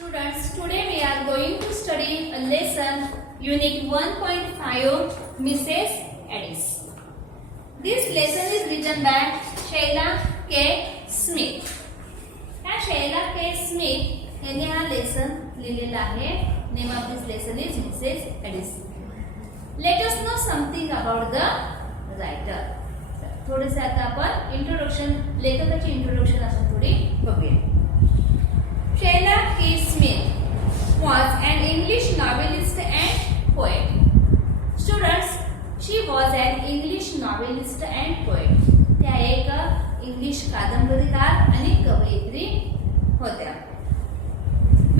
Students, today we are going to study a lesson Unit 1.5 Mrs. Addis. This lesson is written by Shayla K. Smith. ह्या Shayla K. Smith यांनी हा lesson लिहिलेला आहे. Name of this lesson is Mrs. Addis. Let us know something about the writer. थोडेसे आता आपण introduction लेखकाची introduction आपण थोडी बघूया. Shayla K. Smith was an English novelist and poet. Students, she was an English novelist and poet. त्या एक English कादंबरीकार आणि कवयित्री होत्या.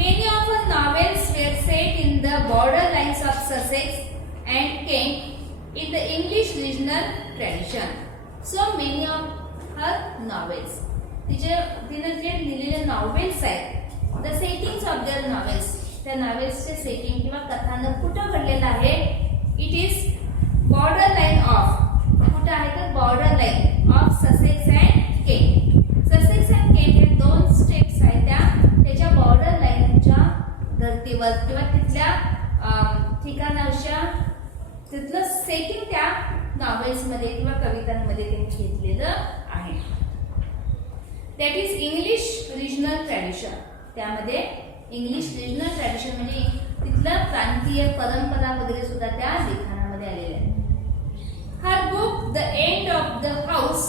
Many of her novels were set in the borderlines of Sussex and Kent in the English regional tradition. So many of her novels. तिने जे लिहिलेले novels आहेत, the settings of their novels, त्या नॉवेल्सचे सेटिंग किंवा कथानक कुठं घडलेलं आहे? It is border line of, कुठं आहे तर border line of Sussex and Kent. Sussex and Kent हे दोन स्टेट्स आहेत, त्याच्या बॉर्डर लाईनच्या धर्तीवर किंवा तिथल्या ठिकाणाच्या तिथलं सेटिंग त्या नॉवेल्समध्ये किंवा कवितांमध्ये त्यांनी घेतलेलं आहे. That is English regional tradition. त्यामध्ये इंग्लिश रिजनल ट्रॅडिशन म्हणजे तिथलं प्रांतीय परंपरा वगैरे सुद्धा त्या लेखनामध्ये आलेल्या आहेत. Her book the end of the house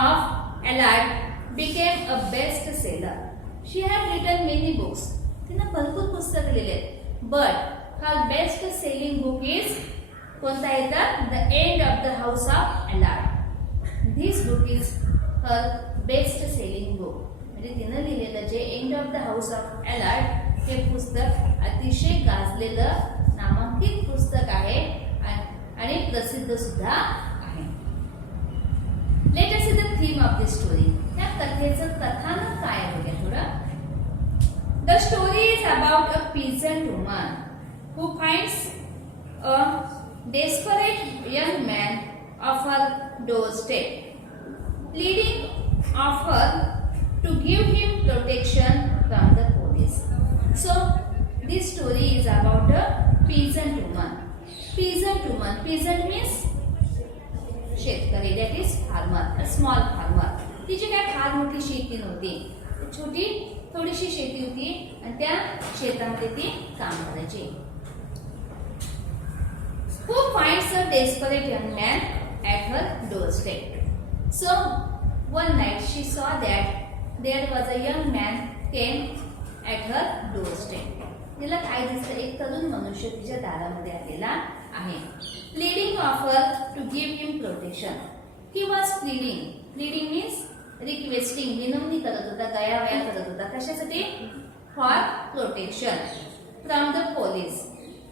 of Alard became a best seller. She had written many books. तिनं भरपूर पुस्तकं लिहिली आहेत. But her best selling book is कोणता येतं? The end of the house of Alard. This book is her best selling book. म्हणजे तिनं लिहिलेलं जे end of the house of Alard हे पुस्तक अतिशय गाजलेलं नामांकित पुस्तक आहे आणि प्रसिद्ध सुद्धा आहे. Let us see the theme of this story. त्या कथेचं कथानक काय आहे बघा थोडं. The story is about a peasant woman who finds a desperate young man of her doorstep pleading of her to give him protection from the police. So this story is about a peasant woman. Peasant woman. Peasant means शेतकरी. That is farmer, a small farmer. तिची काय फार मोठी शेती नव्हती, छोटी थोडीशी शेती होती आणि त्या शेतामध्ये ती काम करायची. Who finds a desperate young man at her doorstep. So one night she saw that there was a young man came at her doorstep. तिला काय दिसतं? एक तरुण मनुष्य तिच्या दारामध्ये आलेला आहे. Pleading of her to give him protection. He was pleading. Pleading means requesting. विनवणी करत होता, गयावया करत होता. कशासाठी? For protection from the police.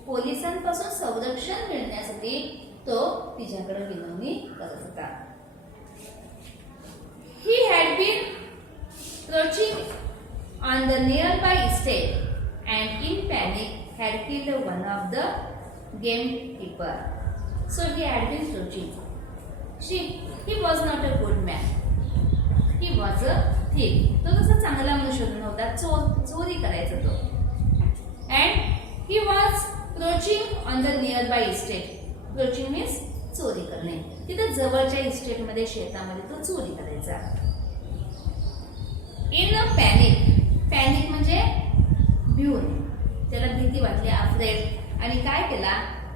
पोलिसांपासून संरक्षण मिळण्यासाठी तो तिच्याकडे विनवणी करत होता. He had been crouching on the nearby estate and in panic had killed one of the gamekeeper. So he had been crouching. He was not a good man. He was a thief. तो तसा चांगला मनुष्य नव्हता, चोरी करायचा तो. And he was crouching on the nearby estate. Crouching means चोरी करणे. तिथे जवळच्या इस्टेट मध्ये शेतामध्ये तो चोरी करायचा. In a panic. पॅनिक म्हणजे भिवून, त्याला भीती वाटली, अफ्रेड. आणि काय केला?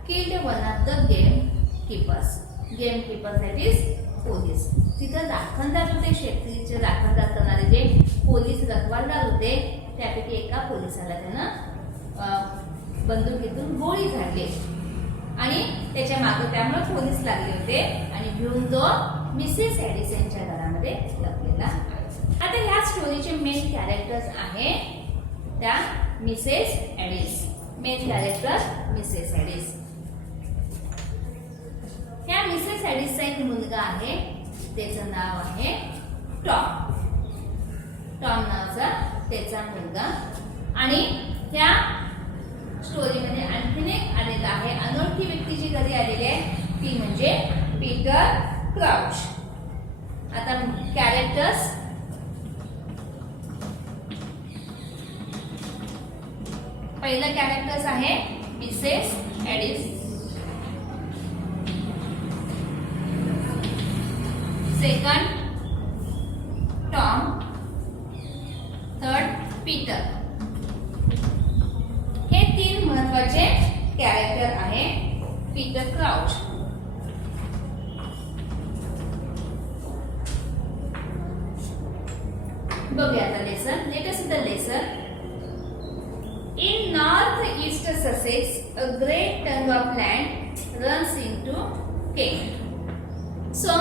Killed one of the game keepers. Game keepers that is police. तिथे राखणदार होते, शेतीचे राखणदार करणारे जे पोलीस रखवालदार होते, त्यापैकी एका पोलिसाला त्यानं बंदुकीतून गोळी झाडली आणि त्याच्या मागे त्यामुळे पोलीस लागले होते आणि भिवून तो मिसेस ॲडिस यांच्या घरामध्ये लपलेला आहे. आता ह्या स्टोरीचे मेन कॅरेक्टर्स आहे त्या Mrs Addis. Main character Mrs Addis. ह्या मिसेस ॲडिसचा एक मुलगा आहे, त्याचं नाव आहे टॉम. टॉम नावाचा त्याचा मुलगा. आणि ह्या स्टोरीमध्ये आणखीन एक आलेला आहे, अनोळखी व्यक्ती जी घरी आलेली आहे ती म्हणजे पीटर क्राउच. आता कॅरेक्टर्स पहिलं कॅरेक्टर्स आहे Mrs Aedes, second Tom, third Peter. हे तीन महत्वाचे कॅरेक्टर आहे पीटर क्राउच. बघूया आता lesson. Late us see the lesson. In northeast Sussex, a great tongue of land runs into Kent. So,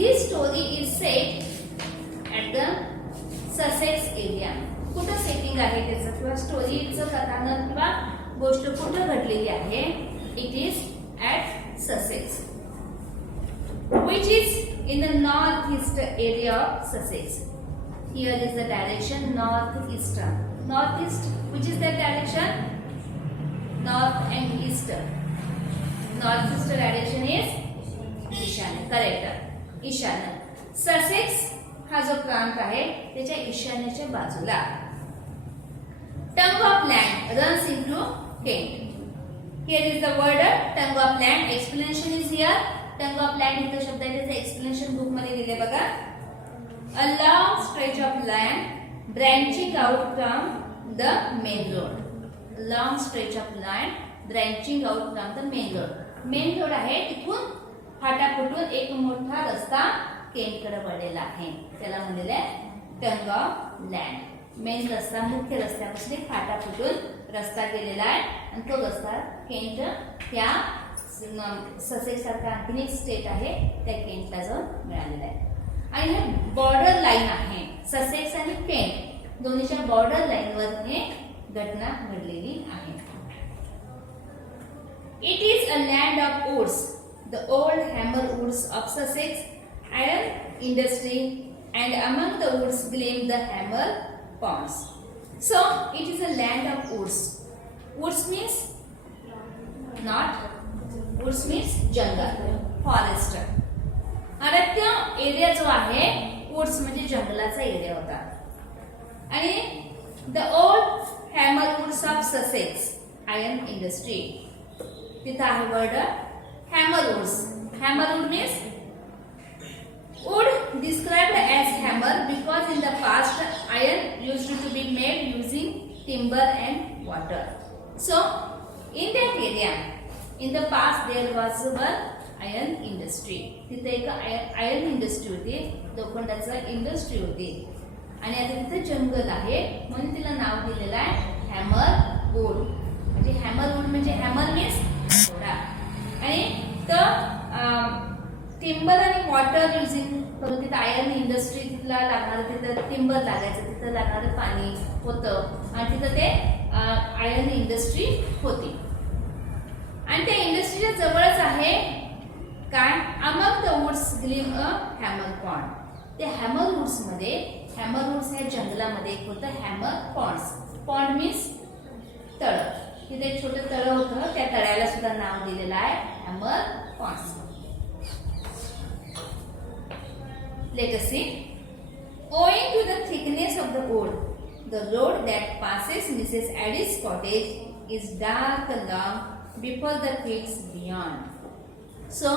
this story is set at the Sussex area. कुठं setting आहे त्याचं किंवा स्टोरीचं कथानक किंवा गोष्ट कुठं घडलेली आहे? It is at Sussex, which is in the northeast area of Sussex. Here is the direction northeastern. Northeast, which is that direction? North and east. Northeast direction is ईशान्य. करेक्ट, ईशान्य. ससेक्स हा जो प्रांत आहे त्याच्या ईशान्येच्या बाजूला. Tongue of land runs into Kent. Here is the word tongue of land. Explanation is here. Tongue of land इथं शब्द आहे त्याचं एक्सप्लेनेशन बुक मध्ये दिले बघा. A long stretch of land branching out from the main road. Long stretch of land branching out from the main road. Main road आहे तिथून फाटा फुटून एक मोठा रस्ता केंटकडे वळलेला आहे. त्याला म्हणलेलं आहे टंग ऑफ लँड. मेन रस्ता, मुख्य रस्त्यापासून एक फाटा फुटून रस्ता गेलेला आहे आणि तो रस्ता केंट त्या ससेक्स सारखा आणखीन एक स्टेट आहे त्या केंटला जो मिळालेला आहे. आणि हे बॉर्डर लाईन आहे. ससेक्स आणि केंट दोन्हीच्या बॉर्डर लाईनवर हे घटना घडलेली आहे. It is a land of woods. The old hammer woods of Sussex, iron industry, and among the woods gleam the hammer ponds. So it is a land of woods. Woods means not, woods means jungle, forest. आणि त्या area जो आहे woods म्हणजे जंगलाचा area होता. आणि the old hammer woods of Sussex, iron industry. तिथं आहे word hammer woods. Hammer wood means wood described as hammer because in the past iron used to be made using timber and water. So in that area in the past there was one iron industry. तिथे एक iron industry होती, लोखंडाचं industry होती. आणि आता तिथे जंगल आहे म्हणून तिला नाव दिलेलं आहे हॅमर वुड. म्हणजे हॅमर वुड म्हणजे हॅमर मीन्स घोडा. आणि तर टिंबर आणि वॉटर युजिंग करून तिथं आयर्न इंडस्ट्री तिथला लागणारं, तिथं टिंबर लागायचं, तिथं लागणारं पाणी होतं आणि तिथं ते आयर्न इंडस्ट्री होती. आणि त्या इंडस्ट्रीच्या जवळच आहे काय, among the woods gleam a hammer pond. त्या हॅमर वुड्स मध्ये, हॅमर वुड्स ह्या जंगलामध्ये एक होतं हॅमर पॉन्ड्स. पॉन्ड मीन्स तळ. तिथे एक छोटं तळ होतं, त्या तळ्याला सुद्धा नाव दिलेलं आहे hammer ponds. Let us see. Owing to the thickness of the wood, the road that passes Mrs. Addis' cottage is dark and long before the fields beyond. So,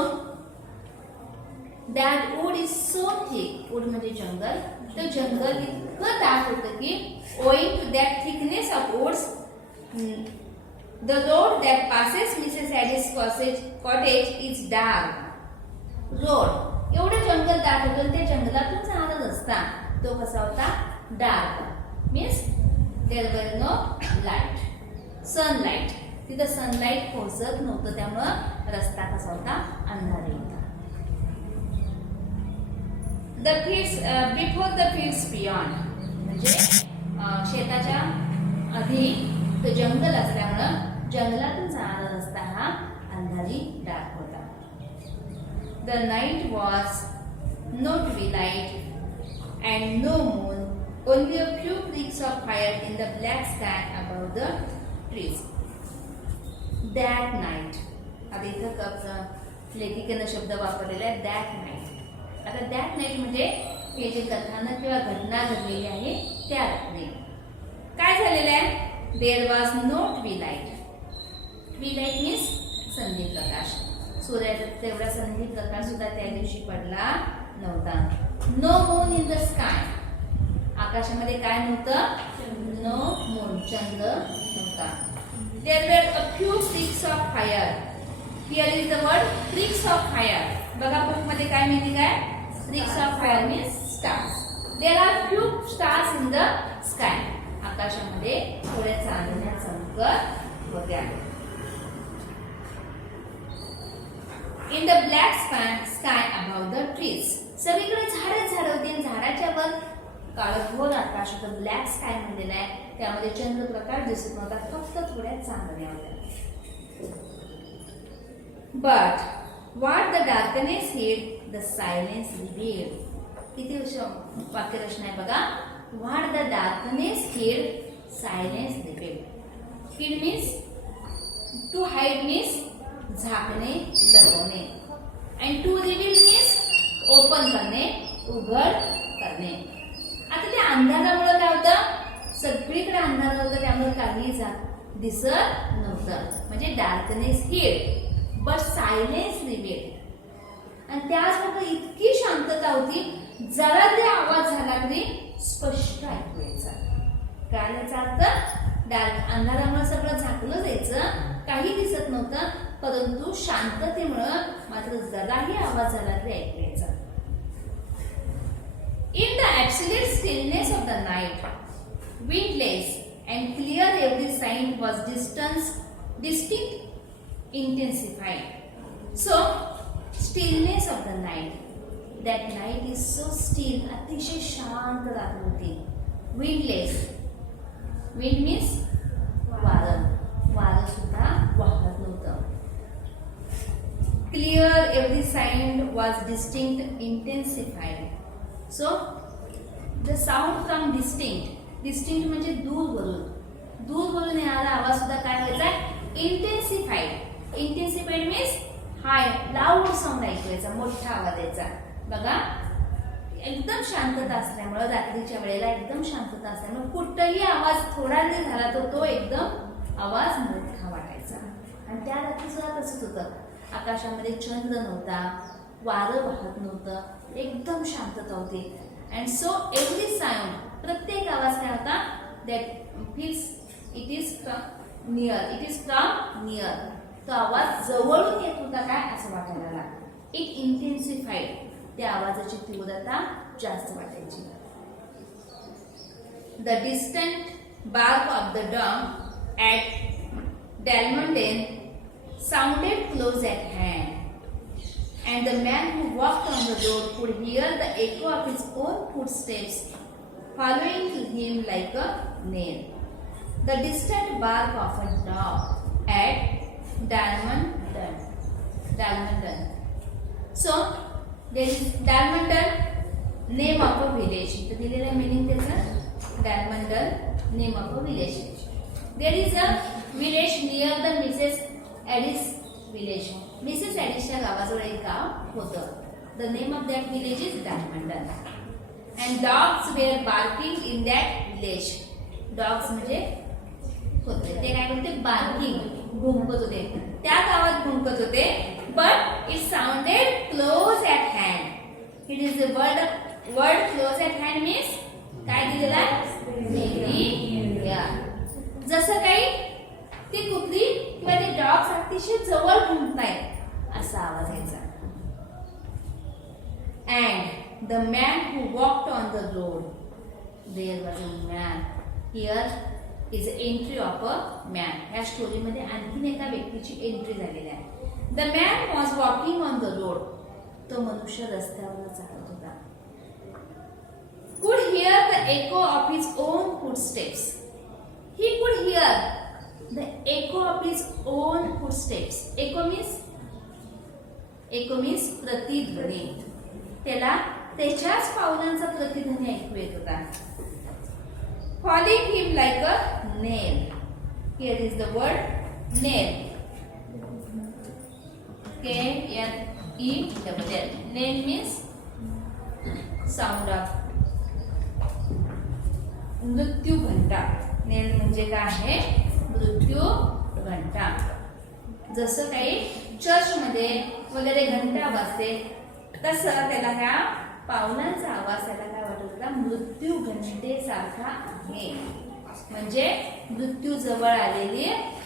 that wood is so thick. Wood म्हणजे जंगल. तो जंगल इतकं दाट होतं की owing to that thickness of woods, the road that passes Mrs. Addis' cottage is dark. Road एवढं जंगल दाट होतं, त्या जंगलातून जाणारा रस्ता तो कसा होता, dark. Means there were no light, sunlight. तिथं सनलाईट पोहोचत नव्हतं, त्यामुळं रस्ता कसा होता, अंधारी होता. The fields before the fields beyond म्हणजे शेताच्या आधी तो जंगल असल्यामुळं जंगलातून जाणारा रस्ता हा अंधारी डार्क होता. The night was no twilight and no moon, only a few streaks of fire in the black sky above the trees. That night. आता इथं कप लेखिकेनं शब्द वापरलेला आहे that night. आता that night म्हणजे हे जे कथानक किंवा घटना घडलेली आहे त्या रात्री. काय झालेलं आहे, there was no twilight. Twilight means संधी प्रकाश. सूर्याचा तेवढा संधी प्रकाश सुद्धा त्या दिवशी पडला नव्हता. No moon in the sky. आकाशामध्ये काय नव्हतं? नो मून, चंद्र नव्हता. There were a few streaks of fire. Here is the word streaks of fire. बघा बुक मध्ये काय माहिती काय? Streaks of fire means stars. There are few stars in the sky. आकाशामध्ये थोड्या चांदण्या चमकत होत्या. In the black sky above the trees. सगळीकडे झाडं होती. झाडाच्या वर काळभोर आकाश होतं. ब्लॅक स्काय म्हणलेलं आहे. त्यामध्ये चंद्रप्रकाश दिसत नव्हता. फक्त थोड्या चांदण्या होत्या. But what the darkness hid, the silence revealed. किती वाक्यरचना आहे बघा. What the darkness hid, silence revealed. Hid means to hide means झाकणे, लपवणे. And to reveal means open करणे, उघड करणे. आता त्या अंधारामुळे काय होतं? सगळीकडे अंधार होतं. त्यामुळे काही दिसत नव्हतं. म्हणजे डार्कनेस हिड बट सायलेन्स रिव्हील्ड. आणि त्याचबरोबर इतकी शांतता होती, जरा जरी आवाज झाला तरी स्पष्ट ऐकू यायचा. काय याचा अर्थ? डार्क अंधारामुळे सगळं झाकलं जायचं, काही दिसत नव्हतं, परंतु शांततेमुळे मात्र जराही आवाज झाला तरी ऐकू यायचा. In the absolute stillness of the night, windless and clear, every sound was distinct, intensified. So, stillness of the night. That night is so still. अतिशय शांत रात्र होती. Windless. Wind means वारं. वारं सुद्धा वाहत नव्हतं. Clear, every sound was distinct, intensified. So, the sound from distinct. Distinct म्हणजे दूरवरून येणारा आवाज सुद्धा काय व्हायचा? इंटेन्सिफाईड. इंटेन्सिफाईड मीन्स हाय, लाऊड साऊंड ऐकायचा, मोठा आवाज यायचा. बघा, एकदम शांतता असल्यामुळे, रात्रीच्या वेळेला एकदम शांतता असल्यामुळे कुठेही आवाज थोडा जरी झाला तर तो एकदम आवाज मोठा वाटायचा. आणि त्या रात्री सुद्धा तसंच होतं. आकाशामध्ये चंद्र नव्हता, वारं वाहत नव्हतं, एकदम शांतता होती. अँड सो एव्हरी साऊंड, प्रत्येक आवाज काय होता? That feels it is from near. It is from near. तो आवाज जवळून येत होता काय असं वाटायला लागला. It intensified. त्या आवाजाची तीव्रता जास्त वाटायची. The distant bark of the dog at Dalmanden sounded close at hand, and the man who walked on the road could hear the echo of his own footsteps following him like a nail. The distant bark of a dog at Dalmondon. So, there is Dalmondon, name of a village. तर दिलेला meaning त्याचा Dalmondon, name of a village. There is a village near the Mrs. Addis village. Mrs ॲडिसच्या गावाजवळ एक गाव होतं. The name of that village is Diamondon. And dogs were barking in that village. Dogs म्हणजे होते ते काय म्हणते? बार्किंग, भुंकत होते. त्या गावात भुंकत होते. But it sounded close at hand. It is the word close at hand means काय दिलेला आहे? Very near. जसं काही ती कुत्री किंवा ते डॉग्स अतिशय जवळ भुंकतायत असा आवाज यायचा. And the man who walked on the road, there was a man. Here is entry of a man. ह्या स्टोरीमध्ये आणखीन एका व्यक्तीची एंट्री झालेली आहे. The man was walking on the road. तो मनुष्य रस्त्यावर चालत होता. Could hear the echo of his own footsteps. He could hear the echo of his own footsteps. Echo means प्रतिध्वनी. त्याला त्याच्याच पावलांचा प्रतिध्वनी ऐकू येत होता. Following him like a nail. Here is the word nail. K-N-E-L-L. Nail means sound of मृत्यू घंटा. नेल म्हणजे काय आहे? मृत्यू घंटा. जसं काही चर्चमध्ये वगैरे घंटा वाजते तसं त्याला ह्या पावलांचा आवाज त्याला काय वाटत होता? मृत्यू घंटेसारखा आहे, म्हणजे मृत्यू जवळ आलेली आहे.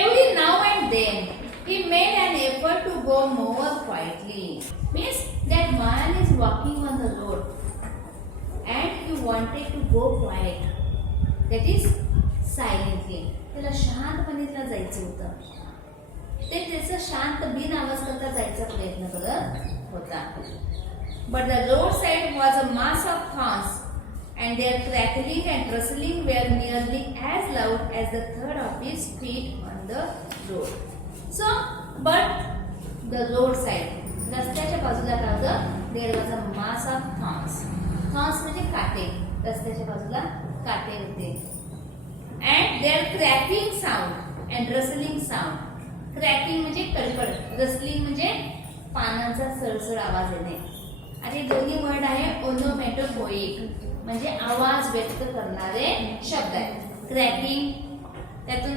Every now and then he made an effort to go more quietly. Means that man is walking on the road and he wanted to go quiet. That is silently. त्याला शांतपणे जायचं होतं. ते त्याचं शांत बिन आवाज करता जायचा प्रयत्न करत होता. But the roadside was a mass of thorns, and their crackling and rustling were nearly as loud as the thud of his feet on the road. So, but the roadside, रस्त्याच्या बाजूला काय होतं? There was a mass of thorns. Thorns म्हणजे काटे. रस्त्याच्या बाजूला काटे होते. And their cracking sound and rustling sound. Cracking म्हणजे कडकड, रसलिंग म्हणजे पानांचा सळसळ आवाज येणे. आणि दोन्ही वर्ड आहे ओनोमॅटोपोइक, म्हणजे आवाज व्यक्त करणारे शब्द आहेत. क्रॅकिंग त्यातून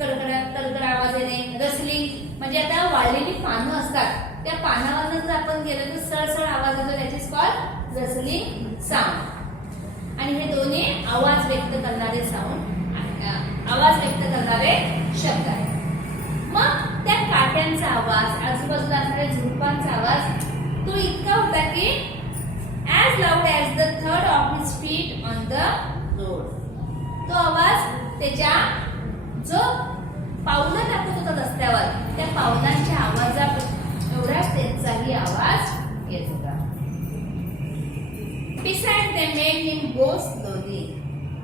कडकड आवाज येणे. रसलिंग म्हणजे आता वाळलेली पानं असतात त्या पानावरनं जर आपण गेलो तर सळसळ आवाज येतो, that is called rustling sound. आणि हे दोन्ही आवाज व्यक्त करणारे साऊंड, आवाज व्यक्त करणारे शब्द आहेत. मग त्या काट्यांचा आवाज, आजूबाजूला असणाऱ्या झुडपांचा आवाज तो इतका होता की as loud as the thud of his feet on the road. तो आवाज त्याच्या जो पावलं टाकत होता रस्त्यावर त्या पावलांच्या आवाजात एवढाच त्यांचाही आवाज येत होता. Besides, they made him go slowly,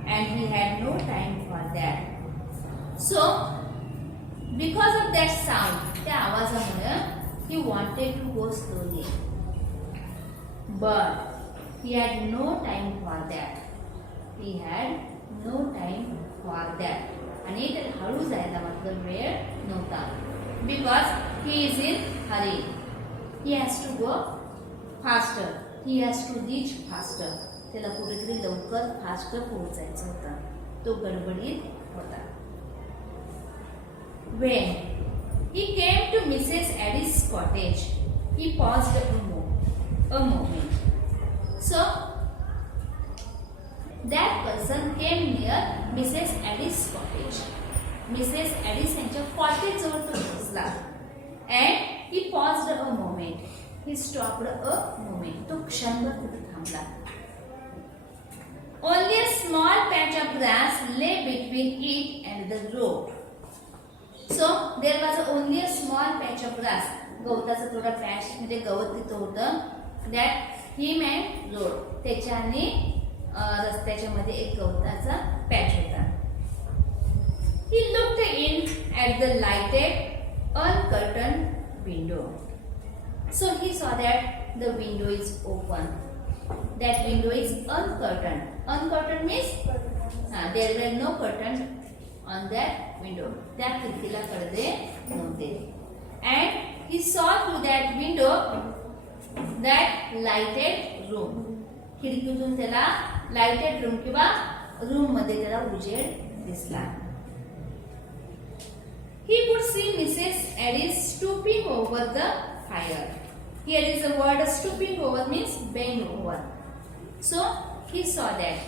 and he had no time for that. So, because of that sound, त्या आवाजामुळे he wanted to go slowly, but he had no time for that. He had no time for that. आणि त्याला हळू जायला मात्र वेळ नव्हता. Because he is in hurry. He has to go faster. He has to reach faster. त्याला कुठेतरी लवकर फास्ट पोहोचायचं होतं. तो गडबडीत होता. When he came to Mrs. Addis' cottage, he paused a moment. So, that person came near Mrs. Addis' cottage. Mrs. Addis यांच्या cottage जवळ तो पोहोचला. And he paused a moment. He stopped a moment. तो क्षणभर तिथे थांबला. Only a small patch of grass lay between it and the road. So there was only a small patch of grass. गवताचा थोडा patch म्हणजे गवत तिथं होतं. That him and road. त्याच्या आणि रस्त्याच्या मध्ये एक गवताचा पॅच होता. He looked in at the lighted, uncurtained window. So he saw that the window is open. That window is uncurtained. Uncurtained means there were no curtains on that window. त्या खिडकीला पडदे नव्हते. And he saw through that window that lighted room. खिडकीतून त्याला lighted room किंवा room मध्ये त्याला उजेड दिसला. He could see Mrs. Addis stooping over the fire. Here is the word stooping over means bend over. So he saw that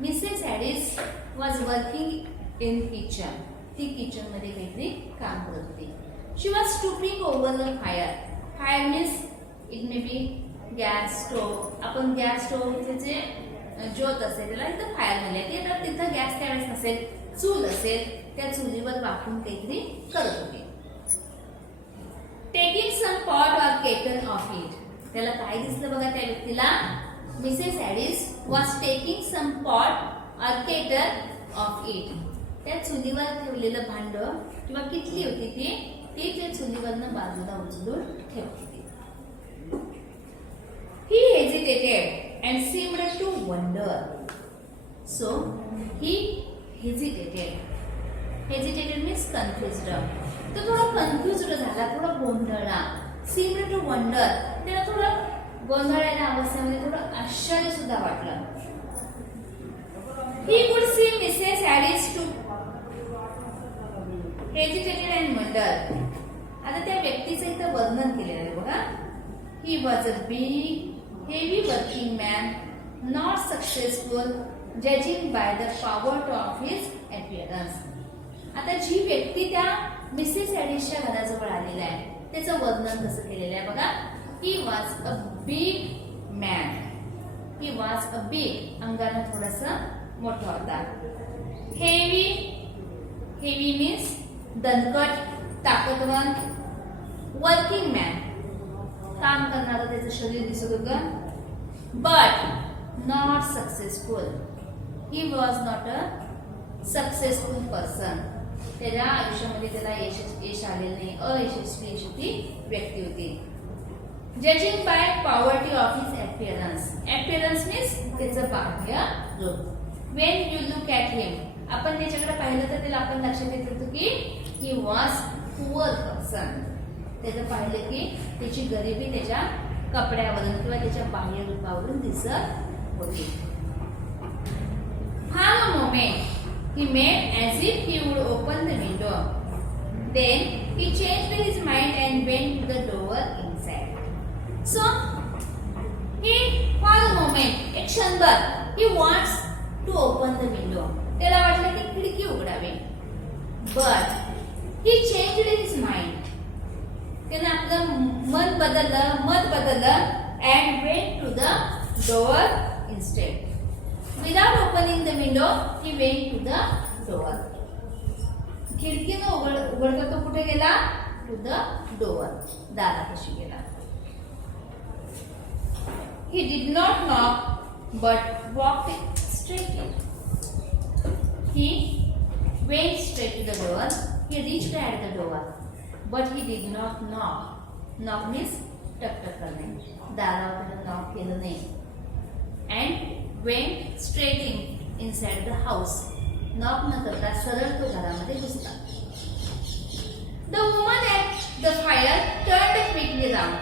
Mrs. Addis was working in kitchen. ती kitchen मध्ये काहीतरी काम करत होती. She was stooping over the fire. Fire means it may be gas stove. आपण gas स्टोव्हचे जे ज्योत असेल त्याला इथं फायर म्हणले. ती आता तिथं गॅस त्यावेळेस नसेल, चूल असेल, त्या चुलीवर वाकून काहीतरी करत होती. Taking some pot or kettle of it. त्याला काय दिसलं बघा त्या व्यक्तीला? Mrs. Addis was taking some pot or kettle of it. त्या चुलीवर ठेवलेलं भांड किंवा किटली होती ती त्या चुलीवरनं बाजूला उचलून ठेवली. He hesitated and seemed to wonder. So he hesitated. Hesitated means confused. तो थोडा कन्फ्युज्ड झाला, थोडा गोंधळला. Seemed to wonder. त्याला थोडं गोंधळलेल्या अवस्थेमध्ये थोडं आश्चर्य सुद्धा वाटलं. He could see Mrs. Harris to hesitated and muttered. आता त्या व्यक्तीचं इथं वर्णन केलेलं आहे बघा. He was a big, heavy working man, not successful, judging by the poverty of his appearance. आता जी व्यक्ती त्या मिसेस हॅरिसच्या घराजवळ आलेला आहे त्याचं वर्णन कसं केलेलं आहे बघा. He was a big man. He was a big, अंगानं थोडंसं मोठा होता. Heavy, heavy means दणकट, ताकदवान. वर्किंग मॅन, काम करणारं त्याचं शरीर दिसत होतं. But not successful. He was not a successful person. त्याच्या आयुष्यामध्ये त्याला यश आलेलं नाही, अयशस्वी अशी ती व्यक्ती होती. Judging by poverty of his appearance. Appearance means त्याचं बाह्य रूप. When you look at him, आपण त्याच्याकडे पाहिलं तर त्याला आपण लक्षात येत होतं की ही वॉज पुअर पर्सन. त्याचं पाहिलं की त्याची गरिबी त्याच्या कपड्यावरून किंवा त्याच्या बाह्य रूपावरून दिसत होती. For a moment he made as if he would open the window. Then he changed his mind and went to the door inside. So he, for a moment, एक क्षणभर, he wants to open the window. त्याला वाटलं की खिडकी उघडावी. But he changed his mind. त्याने आपलं मत बदललं and went to the door instead. Without opening the window, he went to the door. खिडकीनं उघडता तो कुठे गेला? To the door. दारापाशी गेला. He did not knock, but walked straight in. He went straight to the door. He reached at the door. But he did not knock. Knock means टक करणे. दारावर knock केलं नाही. And went straight inside the house. Knock न करता सरळ तो घरामध्ये घुसला. The woman at the fire turned quickly round.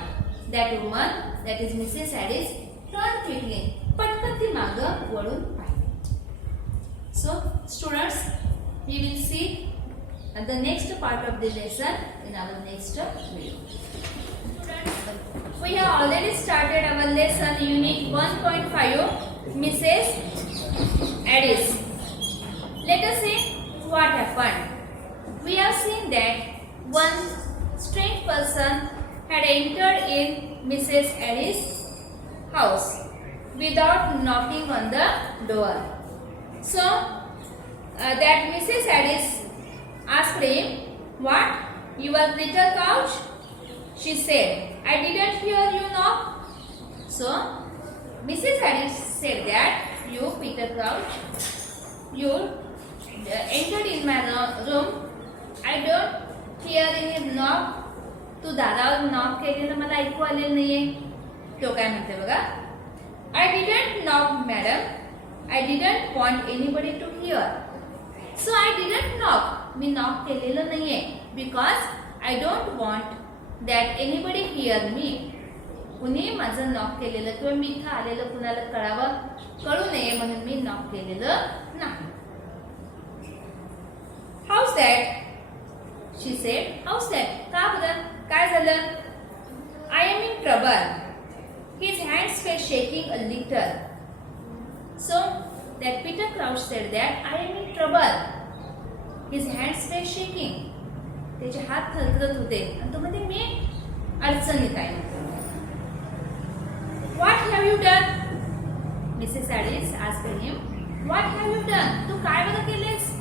That woman, that is Mrs. Harris, turned quickly. पटकन ती मागं वळून पाहिली. So students, we will see the next part of the lesson in our next video. We have already started our lesson unit 1.5 Mrs. Harris. Let us see what happened. We have seen that one strange person had entered in Mrs. Harris' house without knocking on the door. So that Mrs. Harris asked him, "What? Your little couch?" She said, "I didn't hear you knock." So Mrs. Harris said that, "You, Peter Crouch, you entered in my room. I don't hear any knock." तू दारावर knock केलेलं मला ऐकू आलेलं नाहीये. तो काय म्हणते बघा. "I didn't knock, madam. I didn't want anybody to hear. So I didn't knock." Me knock केलेलं नाहीये. Because I don't want that anybody hear me. कुणी माझं नॉक केलेलं किंवा मी इथं आलेलं कुणाला कळू नये म्हणून मी नॉक केलेलं नाही. How's that? She said. How's that? का बरं? काय झालं? I am in trouble. His hands were shaking a little. So that Peter Crouch said that I am in trouble. His hands were shaking. त्याचे हात थरथरत होते आणि तो म्हणते मी अडचणीत आहे. What have you done? Mrs. Harris asked him. What have you done? तू काय बरं केलेस?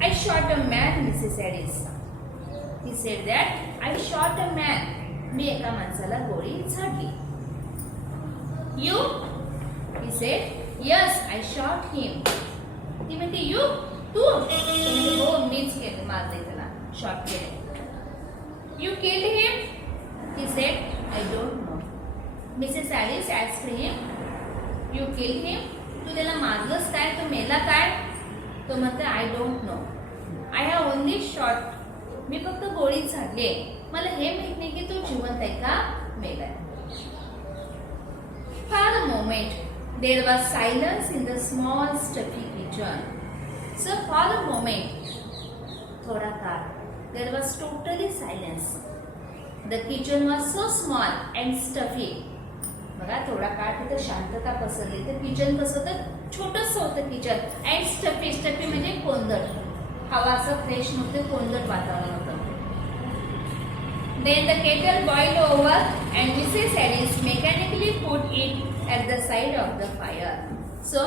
I shot a man, Mrs. Harris. He said that I shot a man. मी एका माणसाला गोळी झाडली. You? He said, yes, I shot him. ती म्हणते you? तू? हो मीच केलं, मारले त्याला, शॉट केले. You killed him? He said, I don't know. Mrs. Harris asked him, you killed him? तू त्याला मारलंस काय? तो मेला काय? तो म्हणते I don't know. I have only shot. मी फक्त गोळी झाडली. मला हे माहित नाही की तो जिवंत आहे का मेलाय. For a moment, There was silence in the small stuffy kitchen. So for a moment, thoda kaal, there was totally silence. The kitchen was so small and stuffy. बघा थोडा काळ तिथे शांतता पसरली. तर किचन कसं होतं, छोटस होतं किचन. अँड स्टफी, स्टफी म्हणजे कोंदट. हवा असं फ्रेश नव्हतं, कोंदट वातावरण होतं. Then the kettle boiled over and Mrs. Addis mechanically put it at the side of the fire. So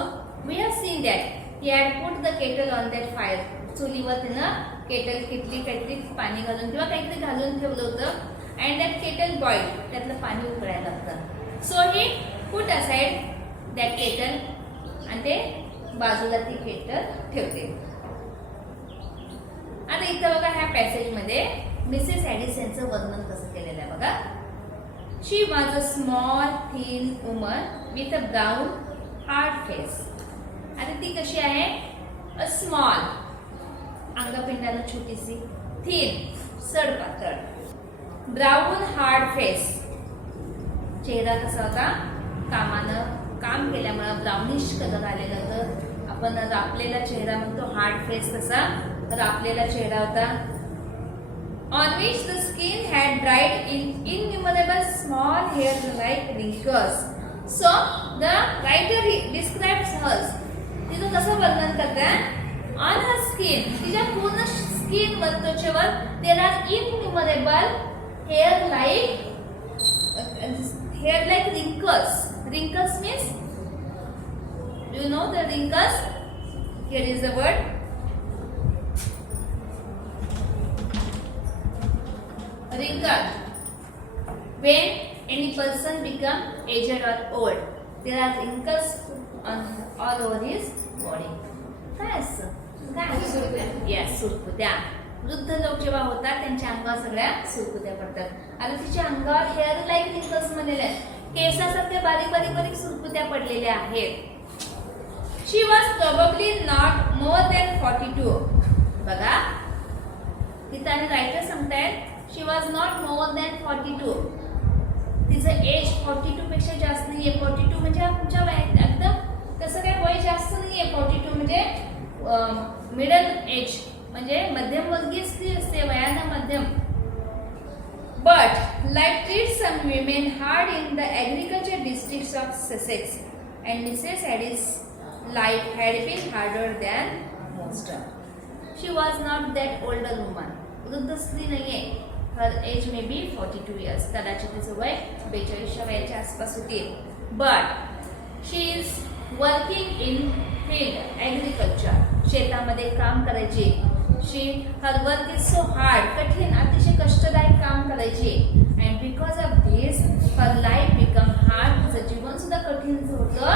we have seen that he had put the kettle on that fire. चुलीवर तिनं kettle किटली काहीतरी पाणी घालून किंवा काहीतरी घालून ठेवलं होतं. And that kettle boiled, त्यातलं पाणी उकळायला लागतं. So he put aside that kettle आणि ते बाजूला ती केटल ठेवते. आता इथं बघा ह्या पॅसेज मध्ये मिसेस ॲडिस यांचं वर्णन कसं केलेलं आहे बघा. She was a small thin woman with a brown hard face. आता ती कशी आहे, अ स्मॉल, अंगपिंडाला छोटीशी, थिन सडपातळ, ब्राऊन हार्ड फेस, चेहरा कसा होता, कामानं काम केल्यामुळे ब्राउनिश कलर आलेला होतं. आपण रापलेला चेहरा म्हणतो, हार्ड फेस तसा रापलेला चेहरा होता. On which the skin had dried in innumerable small hair-like wrinkles. So the writer describes hers. तिचं कसं वर्णन करतात, on her skin, तिच्या पूर्ण स्किन वर, त्वचेवर there are innumerable hair-like wrinkles. Wrinkles means, do you know the wrinkles? Here is the word. Wrinkle. When any person become aged or old, there are wrinkles on all over his body. काय असतं? Yes, सुरकुत्या. वृद्ध लोक जेव्हा होतात त्यांच्या अंगावर सगळ्या सुरकुत्या पडतात. आता तिच्या अंगावर हेअर लाईक रिंकल्स म्हणलेले आहेत, केसासारख्या बारीक बारीक बारीक सुरकुत्या पडलेल्या आहेत. She was probably not more than 42. बघा तिथं आणि रायटर सांगतायत she was not more than 42. तिचं एज 42 पेक्षा जास्त नाहीये. 42 म्हणजे आमच्या वयात एकदम तसं काही वय जास्त नाहीये. 42 म्हणजे मिडल एज, म्हणजे मध्यमवर्गीय स्त्री असते, वयानं मध्यम. But life treats some women hard in the agriculture districts of Sussex and Mrs Addis life had been harder than most. She was not that older woman. वृद्ध स्त्री नाहीये. Her age may be 42 years. कदाचित तिचं वय 42 वयाच्या आसपास होती. But she is working in field agriculture. शेतामध्ये काम करायची. She her work is so hard. कठीण, अतिशय कष्टदायक काम करायची. And because of this her life become hard. तिचं जीवन सुद्धा कठीण होतं.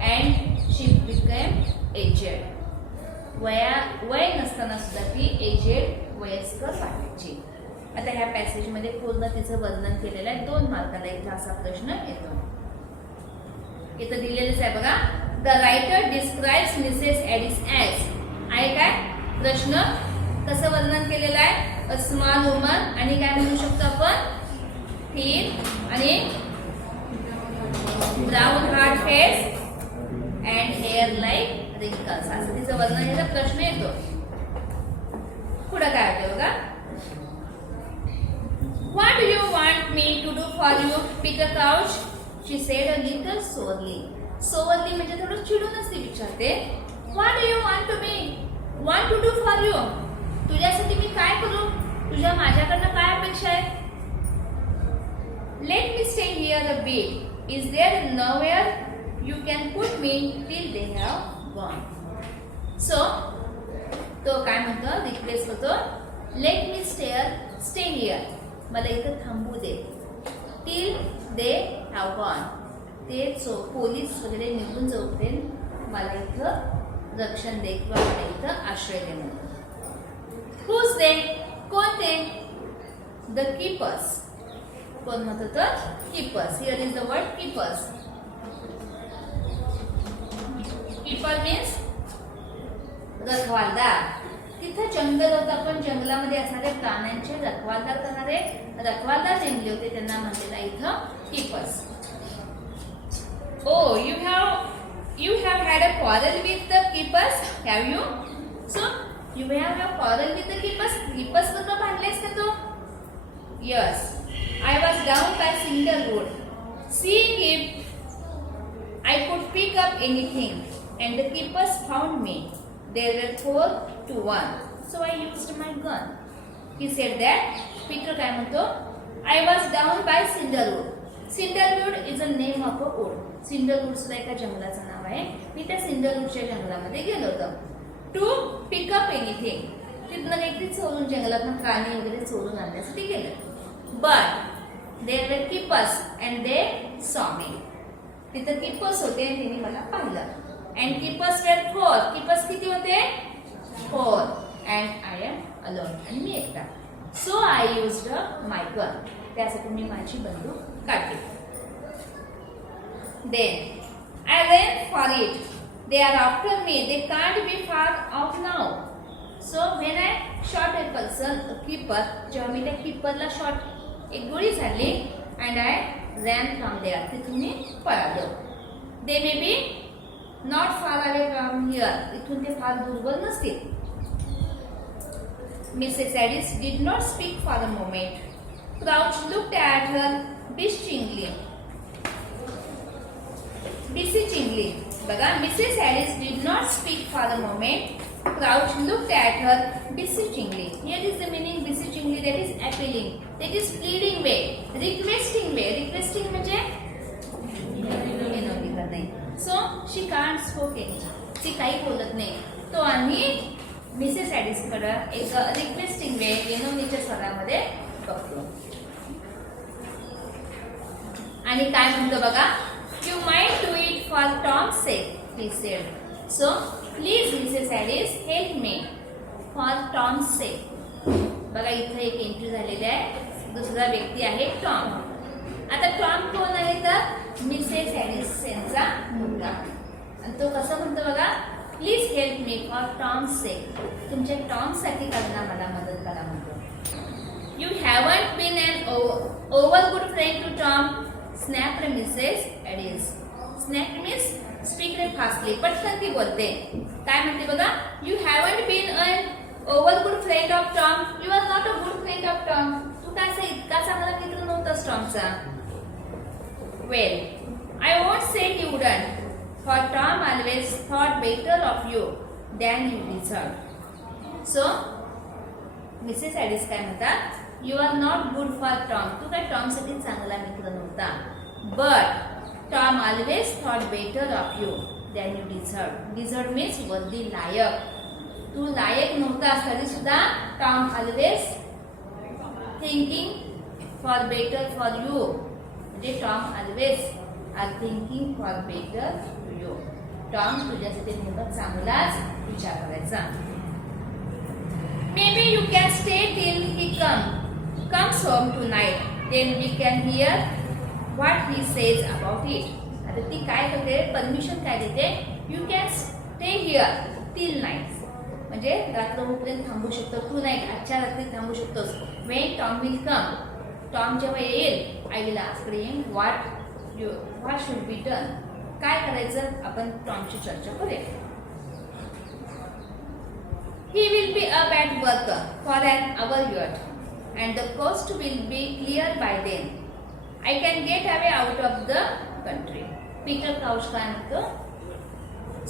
And she become aged. वय नसताना सुद्धा ती एजेड, वयस्कर वाटायची. आता ह्या पॅसेज मध्ये पूर्ण तिचं वर्णन केलेलं आहे. 2 मार्काला इथं असा प्रश्न येतो. इथं दिलेलंच आहे बघा. The writer describes Mrs Addis as. आहे काय प्रश्न, कसं वर्णन केलेलं आहे, अ स्मॉल वुमन, आणि काय म्हणू शकतो आपण, थिन आणि brown hard face and hair like wrinkles. असं तिचं वर्णन, याचा प्रश्न येतो. पुढे काय होतं बघा. What do you want me to do for you, Peter Crouch? She said a little sourly. Sourly म्हणजे थोडं चिडूनच ती विचारते. What do you want to do for you? तुझ्यासाठी मी काय करू? तुझ्या माझ्याकडनं काय अपेक्षा आहे? Let me stay here a bit. Is there nowhere you can put me till they have gone? So तो काय म्हणतो, रिक्वेस्ट करतो, Let me stay here. मला इथं थांबू दे. Till they have gone. ते पोलीस वगैरे निघून जाऊपर्यंत मला इथं रक्षण दे किंवा मला इथं आश्रय दे म्हणून. हुज दे, कोण ते? The keepers. कोण म्हणत होतं? Keepers. Here is the word keepers. Keeper means रखवालदार. तिथं जंगल होतं, पण जंगलामध्ये असणाऱ्या प्राण्यांचे रखवालदार करणारे रखवालदार नेमले होते, त्यांना म्हणलेला इथं keepers. Oh, you have had a quarrel with the keepers, have you? So you have a quarrel with the keepers. Keepers बरोबर भांडलेस का तू? Yes. I was down by Sandalwood, seeing if I could pick up anything, and the keepers found me. There were 4 to 1, so I used my gun. He said that. Peter काय म्हणतो? I was down by Sandalwood. Sandalwood is a name of a wood. Sandalwood सुद्धा एका जंगलाचं नाव आहे. मी त्या Sandalwoodच्या जंगलामध्ये गेलो होतो. To pick up anything. तिथनं काहीतरी चोरून जंगलातनं प्राणी वगैरे चोरून आणण्यासाठी गेलं. But there were keepers and they saw me. तिथं keepers होते आणि त्यांनी मला पाहिलं. And keepers were 4. Keepers किती होते? 4. And I am alone. आणि मी एकटा. So I used my gun. त्यासाठी मी माझी बंदूक काढली. Then I ran for it. They are after me. They can't be far off now. So when I shot a person, a keeper, जेव्हा मी त्या keeperला shot एक गोळी झाडली and I ran from there. तिथून मी पळालो. They may be not far away from here. इथून ते फार दूरवर नसतील. Mrs. Addis did not speak for a moment. Crouch looked at her beseechingly. बघा, Mrs. Addis did not speak for a moment. Crouch looked at her beseechingly. Here is the meaning beseechingly, that is appealing, that is pleading way, requesting way. Requesting म्हणजे विनवणी करणे. So she can't speak anything. ती काही बोलत नाही. तो आम्ही Mrs ॲडिस कडे एक रिक्वेस्टिंग वे विनवणीच्या स्वरामध्ये बघतो. आणि काय म्हणतो बघा, you might do it for Tom's sake, he said. So please Mrs Addis help me for Tom's sake. बघा इथं एक एंट्री झालेली आहे. दुसरा व्यक्ती आहे टॉम. आता टॉम कोण आहे तर मिसेस ॲडिस यांचा मुलगा. आणि तो कसं म्हणतो बघा, please help me for Tom's sake. तुमच्या टॉमसाठी करणं मला मदत करा म्हणतो. You haven't been an over good friend to Tom, snapped Mrs Addis. Snapped means speak ray fastly, पटकन ती बोलते. काय म्हणते बघा, you haven't been an over good friend of Tom. You are not a good friend of Tom. तू काय असं इतका चांगला मित्र नव्हतास टॉमचा. Well, I won't say he wouldn't. For Tom always thought better of you than you deserved. So, Mrs. Addis काय म्हणतात, you are not good for Tom. तू काय टॉमसाठी चांगला मित्र नव्हता. But Tom always thought better of you than you deserved. Deserved means worthy, लायक. तू लायक नव्हतास तरी सुद्धा Tom always thinking for better for you. म्हणजे Tom always are thinking for better for you. Tom तुझ्यासाठी नेहमी चांगलाच विचार करायचा. Maybe you can stay till he comes home tonight. Then we can hear what he says about it. आता ती काय करते, परमिशन काय देते, you can stay here till night. म्हणजे रात्र होईपर्यंत थांबू शकतो. तू नाही, आजच्या रात्री थांबू शकतोस. When Tom will come, Tom जेव्हा येईल, I will ask him what should be done. काय करायचं आपण टॉमची चर्चा करूया. He will be up at work for an hour yet, and the coast will be clear by then. I can get away out of the country. Peter Crouch काय म्हणतो,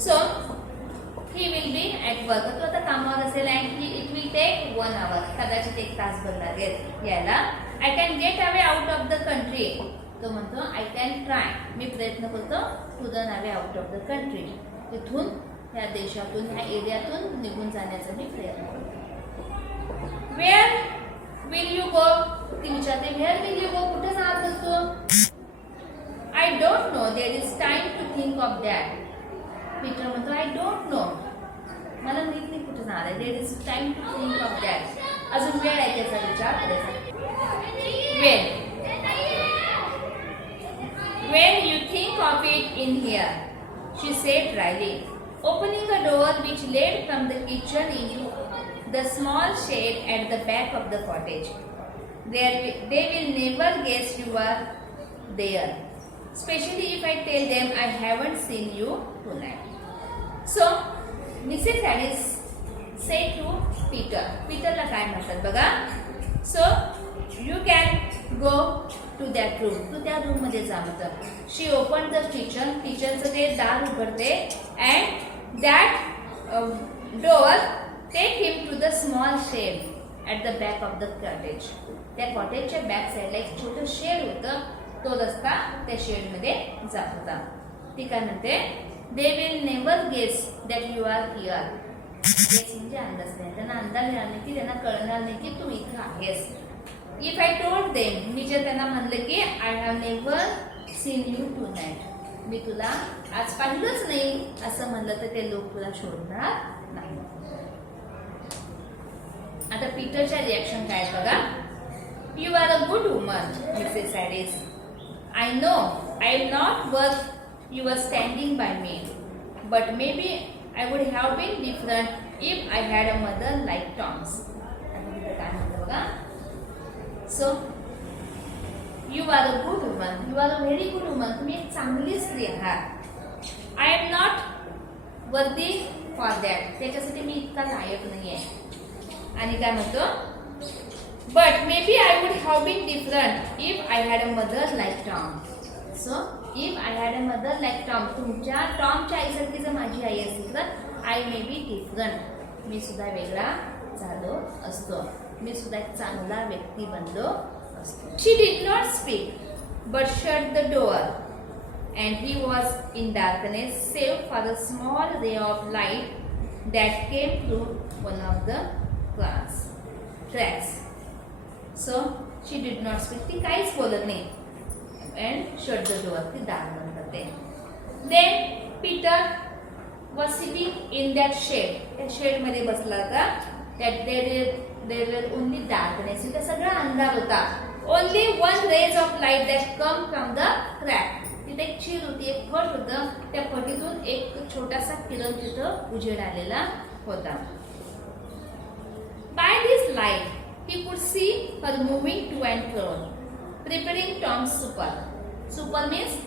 so he will be at work. तो आता कामावर असेल and it will take 1 hour. कदाचित 1 तासभर लागेल यायला. I can get away out of the country. तो म्हणतो आय कॅन ट्राय. मी प्रयत्न करतो टू द नावे आउट ऑफ द कंट्री. तिथून ह्या देशातून ह्या एरियातून निघून जाण्याचा मी प्रयत्न करतो. Where will you go. ती विचारते वेअर विल यू गो, कुठे जाणार तू. I don't know, there is time to think of that. Peter म्हणतो आय डोंट नो, मला माहित नाही कुठे जाणार आहे. There is time to think of that. अजून वेळ आहे त्याचा विचार करायचा. वेळ When you think of it in here, she said dryly, opening a door which led from the kitchen into the small shed at the back of the cottage. They will never guess you are there. especially if I tell them I haven't seen you tonight. So Mrs. Addis said to Peter. Peterला काय म्हणतात बघा. So you can go to that room. तू त्या room मध्ये जा म्हणतात. She opened the kitchen. किचनचं ते दार उघडते and that door take him to the small shed at the back of the cottage. त्या कॉटेजच्या बॅक साइडला एक छोटं शेड होतं. तो रस्ता त्या शेड मध्ये जात होता. ती काय म्हणते, they will never guess that you are here. Guess म्हणजे अंदाज नाही. त्यांना अंदाज येणार नाही की त्यांना कळणार नाही की तू इथे आहेस. If I told them, मी जे त्यांना म्हणलं की I have never seen you tonight, मी तुला आज पाहिलंच नाही असं म्हणलं तर ते लोक तुला शोधणार नाही. आता पीटरच्या रिॲक्शन काय बघा. You are a good woman, Mrs. Addis. I know I am not worth you were standing by me, but maybe I would have been different if I had a mother like Tom's. काय म्हणतं बघा. So you are a good woman. You are a very good woman. तुम्ही एक चांगली स्त्री आहात. I am not worthy for that. त्याच्यासाठी मी इतका लायक नाहीये. आणि काय म्हणतो, but maybe I would have been different if I had a mother like Tom. So if I had a mother like Tom, तुमच्या टॉमच्या आईसारखी जर माझी आई असती तर I may be different. मी सुद्धा वेगळा झालो असतो. मी सुद्धा एक चांगला व्यक्ती बनलो असतो. She did not speak, but shut the door, and he was in darkness, save for a small ray of light that came through one of the cracks. So she did not speak. ती काहीच बोलत नाही. And shut the door. ती दार बंद करते. Then Peter was sitting in that shed. त्या shade मध्ये बसला होता. That there were only darkness. इथे सगळा अंधार होता. Only one rays of light that come from the crack. तिथे एक चीर होती, एक फट होतं. त्या फटीतून एक छोटासा किरण तिथं उजेड आलेला होता. By this light, he could see her moving to and fro, preparing Tom's supper. Supper means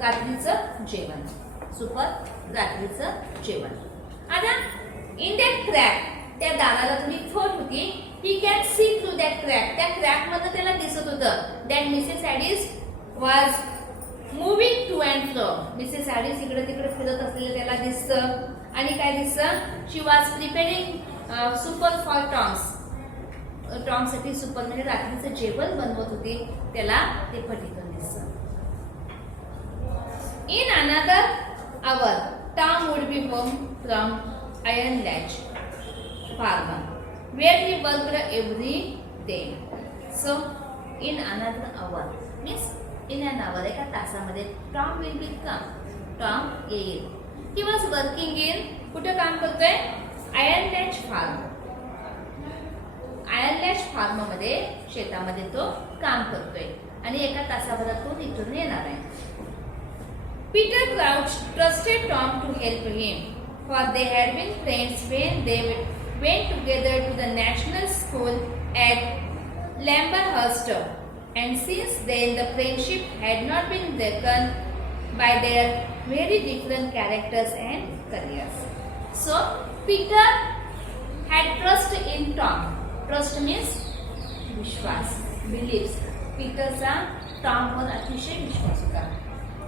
रात्रीचं जेवण. Supper रात्रीचं जेवण. आता in that crack, त्या दाराला थोडी फट होती. He can see through that crack. त्या क्रॅक मध्ये त्याला दिसत होतं that Mrs. Addis was moving to and fro. Mrs. Addis इकडे तिकडे फिरत असलेलं त्याला दिसतं. आणि काय दिसतं, she was preparing supper for Tom's. टॉमसाठी सुपर म्हणजे रात्रीचं जेवण बनवत होती. त्याला ते फटीतून दिसतं. In another hour, Tom would be home from Iron Ledge farm, where he worked every day. So, in another hour means in an hour, एका तासामध्ये Tom will become. Tom येईल. He was working in, कुठे काम करतोय, Iron Ledge farm. Iron Ledge farm मध्ये शेतामध्ये तो काम करतोय आणि एका तासाभरात तो इथून येणार आहे. Peter Crouch trusted Tom to help him, for they had been friends when they went together to the national school at Lamberhurst, and since then the friendship had not been broken by their very different characters and careers. So Peter had trust in Tom. Trust means Vishwas, beliefs. पीटरचा टॉमवर अतिशय विश्वास होता.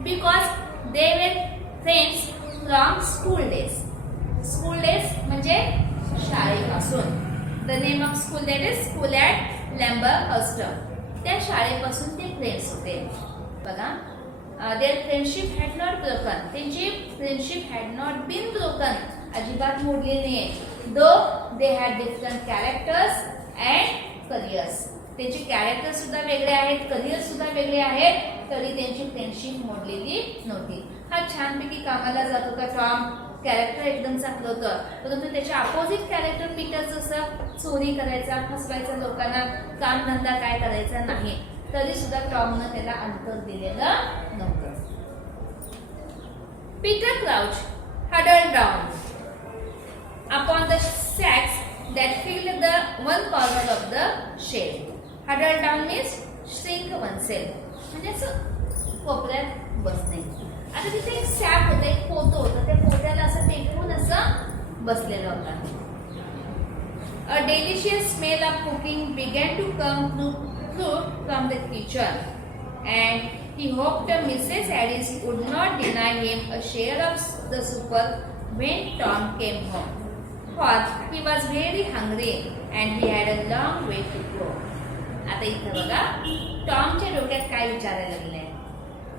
Because they were friends from school days. School days म्हणजे शाळेपासून. The name of school, that is school at Lamberhurst. त्या शाळेपासून ते friends होते. बघा, their friendship had not broken. त्यांची friendship had not been broken. अजिबात मोडलेली नाहीये. Though they had different characters and careers. त्यांचे कॅरेक्टर सुद्धा वेगळे आहेत, करिअर सुद्धा वेगळे आहेत, तरी त्यांची फ्रेंडशिप मोडलेली नव्हती. हा छानपैकी कामाला जात होता टॉम. कॅरेक्टर एकदम चांगलं होतं, परंतु त्याच्या अपोजिट कॅरेक्टर पीटर जसं चोरी करायचा, फसवायचा लोकांना, कामधंदा काय करायचा नाही, तरी सुद्धा टॉमनं त्याला अंतर दिलेलं नव्हतं. Peter crouch huddled down upon the sacks that filled the one corner of the shed. Huddle down means shrink oneself. म्हणजे असं कोपऱ्यात बसणे. आता तिथे एक सॅप होता, एक पोतं होतं, त्या पोत्याला असं टेकवून असं बसलेला होता. A delicious smell of cooking began to come through from the kitchen, and he hoped Mrs. Addis would not deny him a share of the supper when Tom came home, for he was very hungry and he had a long way to go. आता इथं बघा टॉमच्या डोक्यात काय विचारायला लागले.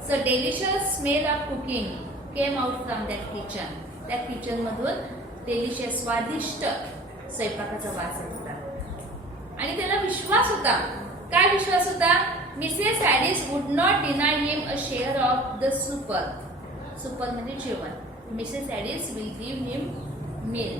So delicious smell of cooking came out from that kitchen. त्या kitchen मधून delicious स्वादिष्ट स्वयंपाकाचा वास येत होता. आणि त्याला विश्वास होता. काय विश्वास होता? Mrs Addis would not deny him a share of the supper. Supper म्हणजे जेवण. Mrs Addis will give him meal.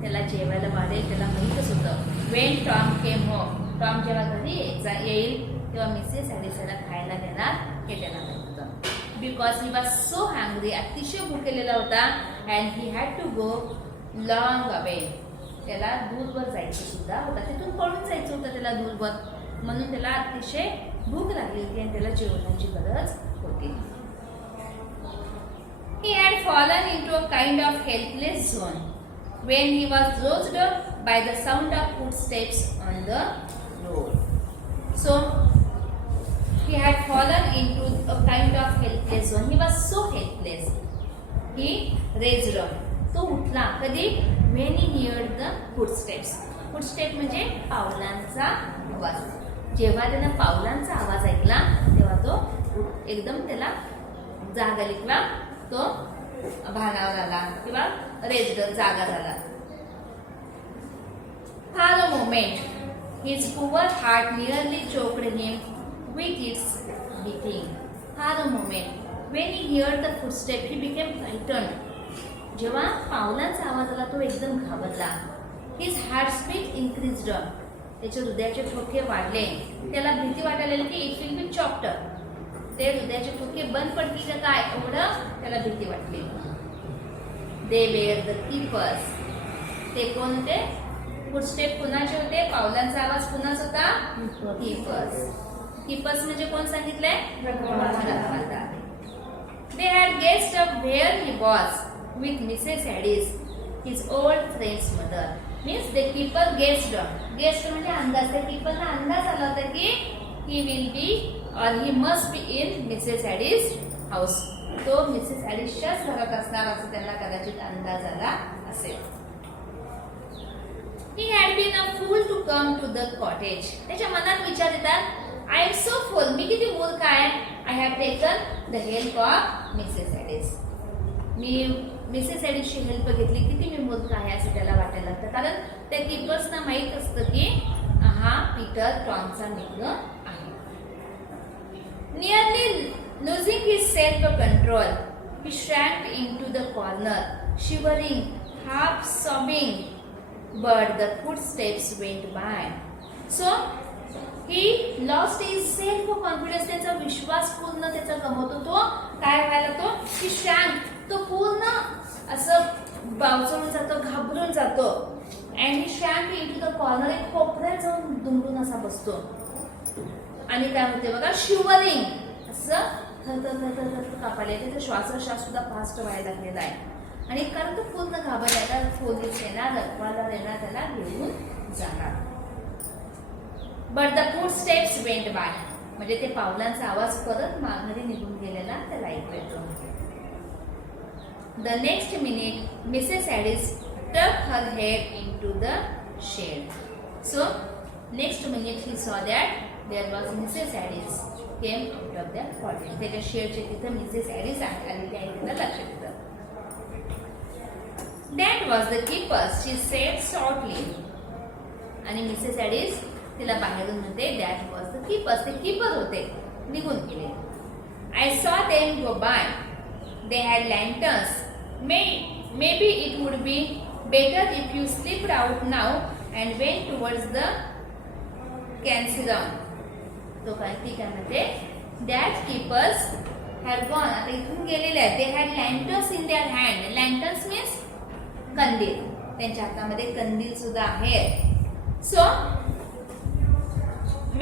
त्याला जेवायला वाढेल, त्याला माहीतच होतं. When Tom came home, Tom जेव्हा घरी येईल तेव्हा मिसेस ॲडिस त्याला खायला देणार हे त्याला माहीत होतं. Because he was so hungry, अतिशय भुकेलेला होता. And he had to go long away. त्याला दूरवर जायचं सुद्धा होता, तिथून पळून जायचं होतं त्याला दूरवर. म्हणून त्याला अतिशय भूक लागली होती आणि त्याला जेवणाची गरज होती. He had fallen into a kind of helpless zone when he was roused by the sound of footsteps on the road. So he had fallen into a kind of helpless zone. He was so helpless. He raised up. तो उठला कधी? when he heard the footsteps. footstep म्हणजे पावलांचा आवाज. जेव्हा त्यानं पावलांचा आवाज ऐकला तेव्हा तो एकदम त्याला जाग आली किंवा तो भानावर आला किंवा रेजड जागा झाला. For a moment his poor heart nearly choked him with its beating. For a moment when he heard the footstep he became frightened. जेव्हा पावलांचा आवाज आला तो एकदम घाबरला. His heartbeat increased. त्याचे हृदयाचे ठोके वाढले. त्याला भीती वाटायला लागली की इट विल बी चॉप्ड. ते हृदयाचे ठोके बंद पडतील का काय एवढं त्याला भीती वाटली. They were the keepers. ते कोण होते? फुटस्टेप कुणाचे होते? पावलांचा आवाज कुणाचा होता? कीपर्स. कीपर्स म्हणजे कोण सांगितलंय? They had guessed up where he was with Mrs. Addis, his old friend's mother. Means the keeper guessed. Guessed म्हणजे अंदाज. त्या कीपरला अंदाज आला होता की he will be or he must be in Mrs. Addis house. तो मिसेस ॲडिसच्याच घरात असणार असं त्यांना कदाचित अंदाज आला असेल. He had been a fool to come to the cottage. त्याच्या मनात विचार येतात, I am so full. मी किती मूर्ख आहे. I have taken the help of Mrs. Addis. मी मिसेस ॲडिसची हेल्प घेतली, किती मी मूर्ख आहे असं त्याला वाटायला लागतं. कारण त्या कीपर्सना माहीत असतं की हा पीटर टॉमचा मित्र आहे. Nearly losing his self control he shrank into the corner, shivering, half sobbing, but the footsteps went by. So he lost his self confidence. त्याचा विश्वास पूर्ण त्याचा गमावतो. तो काय व्हायला तो? ही shrank. तो पूर्ण असं बावचळून जातो, घाबरून जातो. And he shrank into the corner. एक कोपऱ्यात जाऊन दुमडून असा बसतो. आणि काय होते बघा? शिवरिंग. असं थरथर कापायला येते. तर श्वासोश्वास सुद्धा फास्ट व्हायला लागलेला आहे. आणि कारण तो पूर्ण घाबरला. पोलीस येणार, रखवाला येणार, त्याला घेऊन जाणार. But the footsteps went by. म्हणजे ते पावलांचा आवाज परत माघारी निघून गेलेला त्याला ऐकू येतो. The next minute, Mrs. Addis tucked her head into the shade. So, next minute he saw that there was Mrs. Addis came out of the cottage. त्याच्या शेडच्या तिथं मिसेस ॲडिस आलेली आहे त्याला लक्षात येतं. That was the keeper, she said shortly. आणि Mrs ॲडिस तिला बाहेरून म्हणते that was the keeper. ते कीपर होते, निघून गेले. I saw them go by. They had lanterns. Maybe it would be better if you slipped out now and went towards the cancellum. तो काय ती काय म्हणते? That keepers had gone. आता इथून गेलेले आहेत. They had lanterns in their hand. Lanterns means कंदील. त्यांच्या हातामध्ये कंदील सुद्धा आहे. So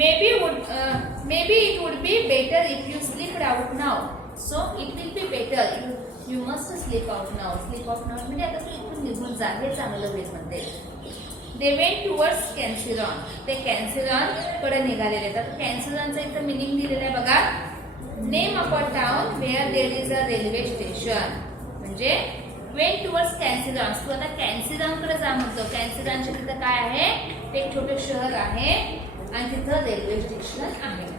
maybe would maybe it would be better if you slipped out now. So it will be better. You must slip out now. Slip out now म्हणजे आता तू इथून निघून जा, हे चांगलं होईल म्हणते. They went towards Canceron. ते कॅन्सेरॉन कडे निघालेले आहेत. कॅन्सेरॉनचं इथं मिनिंग दिलेलं आहे बघा. Name of a town where there is a railway station. म्हणजे वेंट टुवर्ड्स कॅन्सेरॉन. तू आता कॅन्सेरॉन कडे जा म्हणतो. कॅन्सेरॉनच्या तिथं काय आहे, ते एक छोटे शहर आहे आणि तिथं रेल्वे स्टेशन आहे.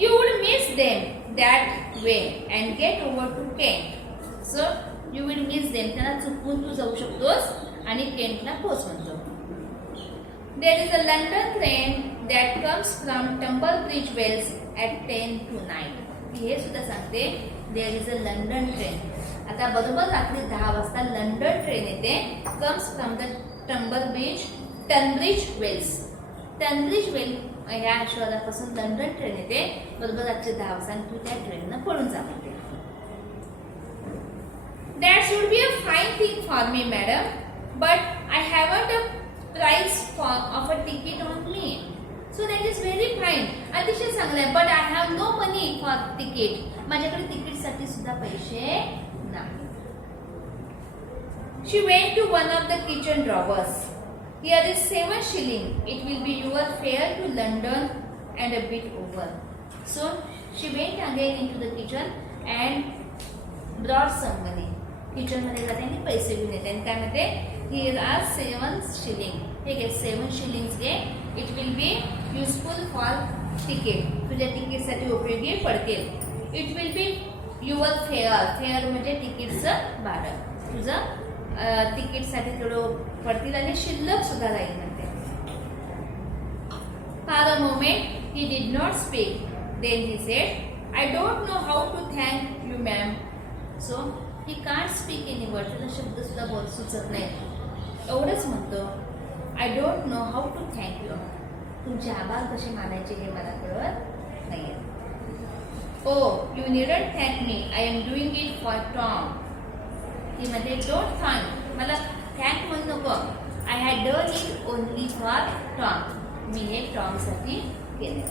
You would miss them that way and get over to Kent. So you will miss them. त्यांना चुकून तू जाऊ शकतोस आणि केंटला पोहोच म्हणतो. There is a London train that comes from Tunbridge Wells at 10 to 9. हे सुद्धा सांगते there is a London train. आता बरोबर रात्री 10 वाजता लंडन ट्रेन येते. comes from the Tunbridge Wells. Tunbridge well ह्या शहरापासून लंडन ट्रेन येते बरोबर रात्री 10 वाजता. तू त्या ट्रेननं पळून जा म्हणते. That should be a fine thing for me, madam, but I haven't a price of a ticket on me. So that is very fine. अतिशय चांगलं आहे. But I have no money for ticket. माझ्याकडे तिकीटसाठी सुद्धा पैसे नाही. She went to one of the kitchen drawers. Here is 7 shilling. It will be your fare to London and a bit over. So she went again into the kitchen and brought some money. Kitchen मध्ये जाते आणि पैसे घेऊन येते आणि काय म्हणते, here are 7 shilling. ठीक आहे, 7 shillings घे. It will be useful for ticket. तुझ्या तिकीटसाठी उपयोगी पडतील. It will be your fare. Fare म्हणजे तिकीटचं भाडं. तुझं तिकीटसाठी थोडं पडतील आणि शिल्लक सुद्धा राहील म्हणते. For a moment he did not speak. Then he said, I don't know how to thank you, ma'am. So he can't speak any word. त्याला शब्द सुद्धा बोल सुचत नाही. एवढंच म्हणतो, I don't know how to thank you. तुमचे आभार कसे मानायचे हे मला कळत नाहीये. Oh, you needn't thank me. I am doing it for Tom. ती म्हणते डोंट थँक. मला थँक म्हणू नको. I had done it only for Tom. मी हे टॉमसाठी केले.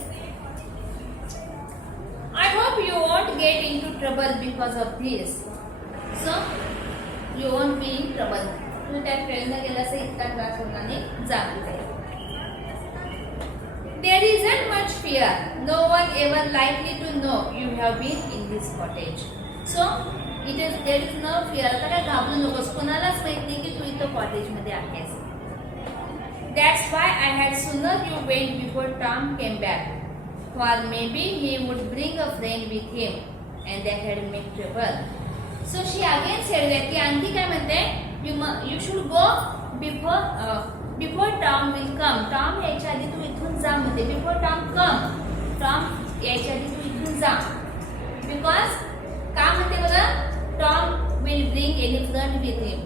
I hope you won't get into trouble because of this. So you won't be in trouble. तू त्या ट्रेनला गेलास इतका त्रास होणार नाही, जागू आहे. There isn't much fear. No one ever likely to know you have been in this cottage. So there is no fear. आता काय घाबरू नकोस. कोणालाच माहित नाही की तू इथं कॉटेज मध्ये आहेस. That's why I had sooner you went before Tom came back. For maybe he would bring a friend with him and that had made trouble. So she again said that ती आणखी काय म्हणते, you should go before Tom will come. Tom यायच्या आधी तू इथून जा म्हणते. Before Tom come. Tom यायच्या आधी तू इथून जा. Because का म्हणते बघा, Tom will bring any friend with him.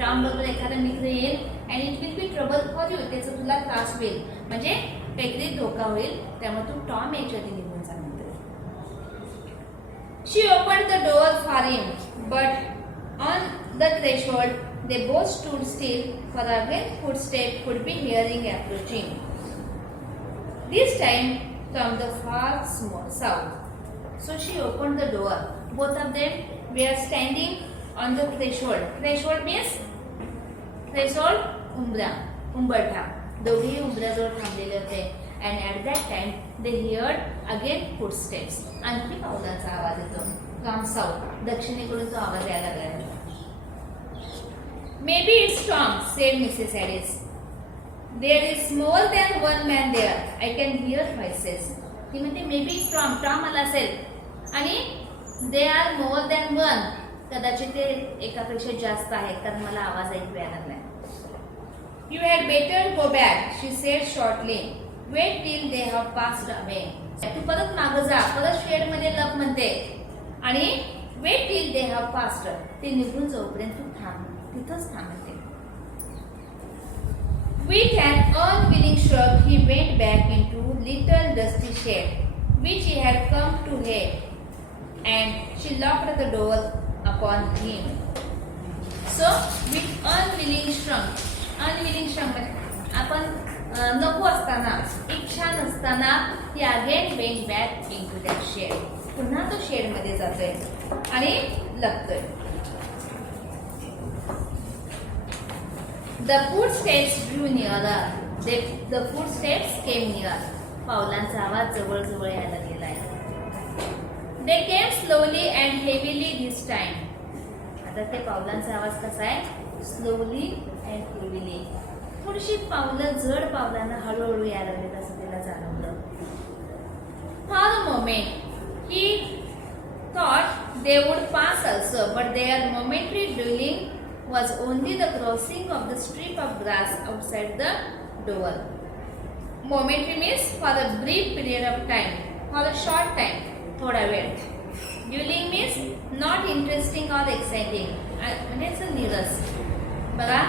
Tom बरोबर एखादा मित्र येईल and it will be trouble for you. त्याचा तुला त्रास होईल, म्हणजे काहीतरी धोका होईल. त्यामुळे तू टॉम याच्या आधी निघून जा म्हणते. She opened the door for him, but on the threshold they both stood still, for again footsteps could be hearing approaching. This time from the far south. So she opened the door. Both of them were standing on the threshold. Threshold means threshold, उंबरठा. दोघेही उंबऱ्याजवळ थांबलेले होते. And at that time they heard again footsteps. आणखी पावलांचा आवाज येतो. From south, दक्षिणेकडून तो आवाज यायला लागला. Maybe it's Tom, said Mrs. Harris. There is more than one man there. I can hear voices. ती म्हणते maybe it's Tom. Tom आला असेल आणि they are more than one. कदाचित ते एकापेक्षा जास्त आहेत कारण मला आवाज ऐकू यायला लागलाय. You had better go back, she said shortly. Wait till they have passed away. तू परत मागं जा. परत शेड मध्ये लप म्हणते आणि wait till they have passed. ते निघून जाऊपर्यंत तू थांब. तिथंच थांबते. With an unwilling shrug, he went back into little dusty shed, which he had come to hate, and she locked the door upon him. So, with unwilling shrug आपण नको असताना, इच्छा नसताना he again went back into that shed. पुन्हा तो shade मध्ये जातोय आणि लपतोय. The footsteps drew nearer. The footsteps came near. पावलांचा आवाज जवळ जवळ यायला गेलाय. They came slowly and heavily this time. आता ते पावलांचा आवाज कसा आहे? Slowly and heavily. थोडीशी पावलं जड पावलांना हळूहळू यायला लागले असं त्याला जाणवलं. For a moment he thought they would pass also, but their momentary dwelling was only the crossing of the strip of grass outside the door. Momentary means for a brief period of time, for a short time, थोडा वेळ. Dwelling means not interesting or exciting. म्हणजे नीरस. बघा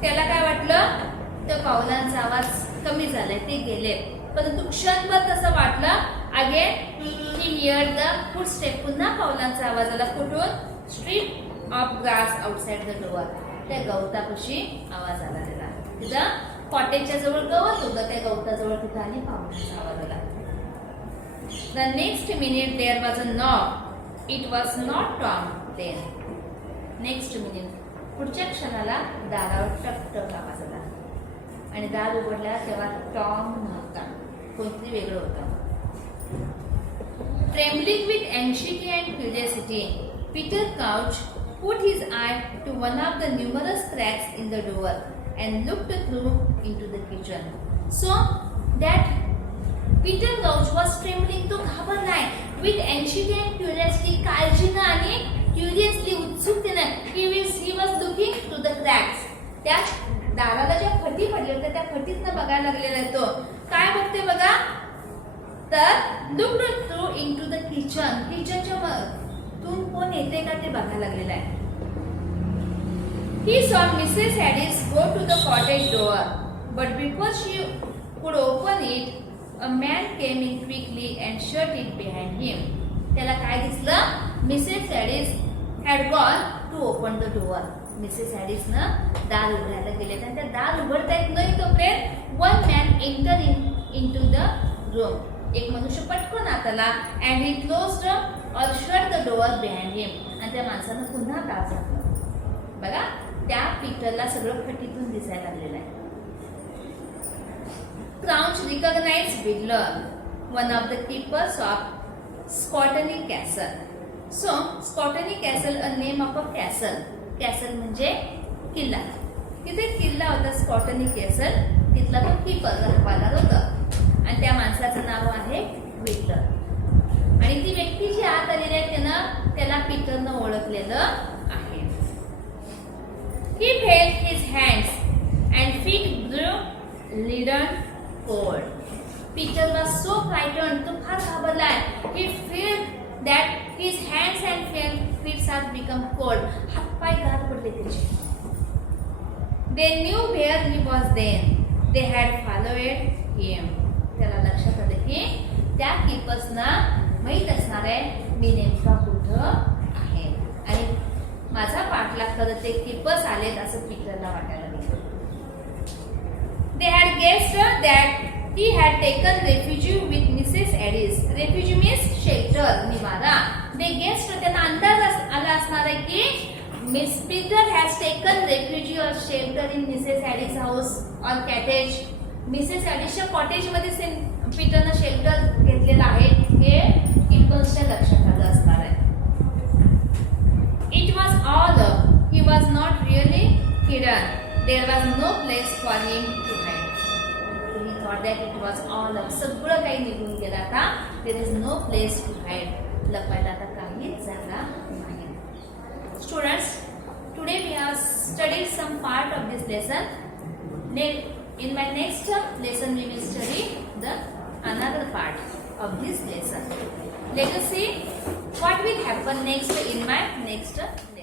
त्याला काय वाटलं? त्या पावलांचा आवाज कमी झालाय, ते गेले, परंतु क्षणभर तसं वाटलं. Again he heard the footstep. पुन्हा पावलांचा आवाज आला. कुठून? Strip of grass outside the door. त्या गवतापाशी आवाज आला त्याला. तिथं कॉटेजच्या जवळ गवत होतं, त्या गवताजवळ तिथं आणि पावलांचा आवाज आला. The next minute there was a knock. It was not Tom then. Next minute पुढच्या क्षणाला दारावर टक टक आवाज आला आणि दार उघडला तेव्हा टॉम नव्हता, कोणतरी वेगळं होतं. Trembling with anxiety and curiosity, Peter Couch put his eye to one of the numerous cracks in the door and looked through into the kitchen. So that Peter Couch was trembling. तो घाबरलाय. With anxiety and curiosity, काळजीनं आणि curiously उत्सुकतेनं he was looking to the cracks. त्या दाराला ज्या फटी पडल्या होत्या त्या फटीतनं बघायला लागलेला आहे तो. काय बघते बघा? तर looked through into the kitchen. किचनच्या तून कोण येते का ते बघायला लागलेला आहे. He saw Mrs. Harris go to the cottage door, but before she could open it, a man came in quickly and shut it behind him. त्याला काय दिसलं? Mrs Harris had gone to open the door. Mrs Harris न दार उघडायला गेले आणि त्या दार उघडता येत नाही तोपर्यंत one man entered into the room. एक मनुष्य पटकन आत आला and he closed or shut the door behind him. आणि त्या माणसानं पुन्हा दार झाकलं. बघा त्या पीटरला सगळं फटीतून दिसायला लागलेलं आहे. Crouch recognized Bidler, one of the keepers of Scottony Castle. So Scottony Castle, a name of a castle. Castle म्हणजे किल्ला. तिथे किल्ला होता स्कॉटनी कॅसल. तिथला तो कीपर रखवाला होता आणि त्या माणसाचं नाव आहे विटलर. आणि ती व्यक्ती जी आत आलेली आहे त्याला पीटरनं ओळखलेलं आहे. He felt his hands and feet grew leaden cold. Peter was so frightened. तो फार घाबरलाय. He felt that his hands and feet had become cold. हातपाय गार पडले त्याचे. They knew where he was then. They had followed him. त्याला लक्षात आलं की त्या कीपर्सना माहीत असणार आहे मी नेमका कुठं आहे आणि माझा पाठलाग करत ते कीपर्स आलेत असं पीटरला वाटायला लागलं. They had guessed that he had taken refuge with Mrs. Harris. Refuge means shelter, निवारा. They guessed, त्यांना अंदाज आला असणार आहे की Miss Peter has taken refuge or shelter in Mrs. Harris house or cottage. Mrs हॅरिसच्या कॉटेज मध्ये पीटरनं शेल्टर घेतलेलं आहे हे कीपर्सच्या लक्षात आलं असणार आहे. It was all up. He was not really hidden. There was no place for him to hide. He thought that it was all up. सगळं काही निघून गेलं आता. There is no place to hide. लपायला आता काहीच जागा नाही. Students, today we have studied some part of this lesson. In my next lesson we will study the another part of this lesson. Let us see what will happen next in my next lesson.